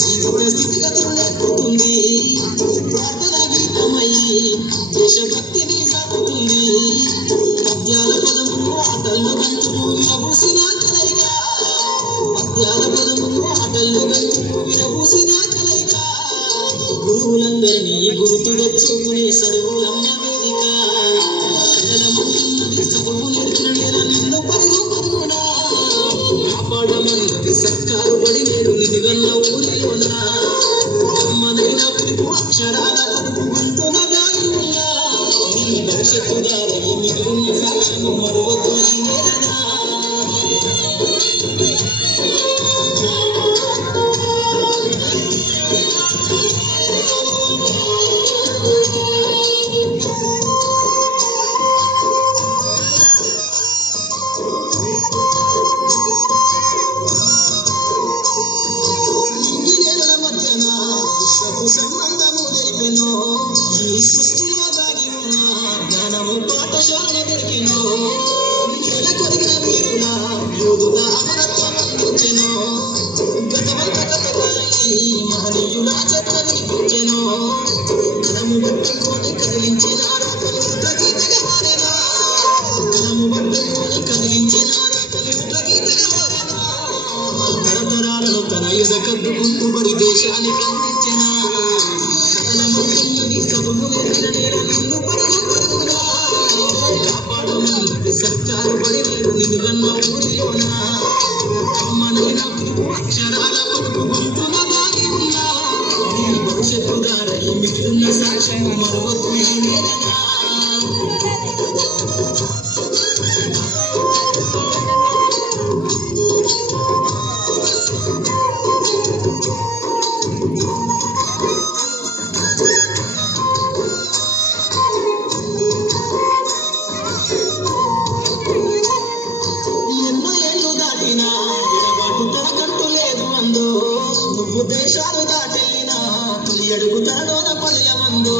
జీవన స్థితిగతులు నేర్పుతుంది ప్రార్థన గీతమయ్యి దేశభక్తిని సాగుతుంది పద్యాల పదములు ఆటల్లో గంతులు విరబూసిన కలయిక పద్యాల పదములు ఆటల్లో గంతులు విరబూసిన కలయిక గురువులందరినీ గుర్తు తెచ్చుకునే చదువులమ్మ వేదిక కలలమంటున్నది చదువు నేర్చిన నేల నిన్ను పరుగు పరుగునా కాపాడమన్నది సర్కారు బడి నేడు నిధిగన్న ఊరిలోన గమ్మనైన పిలుపు అక్షరాల పలుపు గొంతున దాగి ఉన్నా నీ భవిష్యత్తు దారి మిగిలిన సాక్ష్యము మరువకు ఈ నేలనా సంబంధము తెలిపెనో ఈ సృష్టిలో దాగి ఉన్న జ్ఞానము పాఠశాల దొరికెనో నెల కొరిగిన వీరుల యోధుల అమరత్వం అందించెనో గతవంత కథగాలి మహనీయుల చెత్త వినిపించెనో కలము పట్టుకొని కదిలించిన రాతలు గీతగా మారెనా కలము పట్టుకొని కదిలించిన రాతలు గీతగా మారెనా తరతరాలను తన ఎద కద్దుకుంటూ బడి దేశానికి అందించిన కాపాడమన్నది సర్కారు బడి నేడు నిలుగన్న ఊరిలోన అమ్మనైన పిలుపు అక్షరాల పలుపు గొంతున దాగి ఉన్నా నీ భవిష్యత్తు దారి మిగిలిన సాక్ష్యము మరువకు ఈ నేలనా నువ్వు దేశాలు దాటెళ్ళినా తొలి అడుగుతాడోన పల్లె మందు